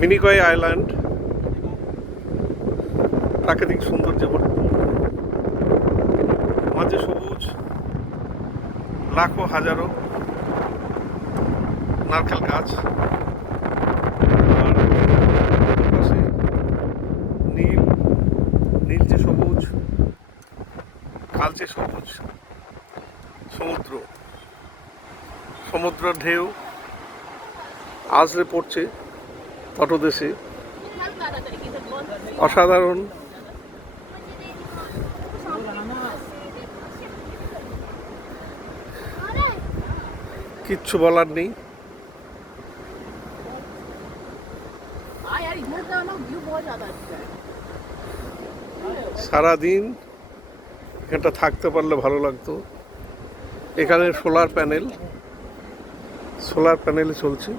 Minicoy island প্রাকৃতিক সৌন্দর্যে ভরপুর, মাঝে সবুজ লাখো হাজারো নারকেল গাছ, আর পাশে নীল নীলচে সবুজ কালচে সবুজ সমুদ্র, সমুদ্রের ঢেউ আছড়ে পড়ছে তটদেশে। অসাধারণ কিচ্ছু বলার নেই। সারাদিন এখানটা থাকতে পারলে ভালো লাগতো। এখানে সোলার প্যানেলে চলছে।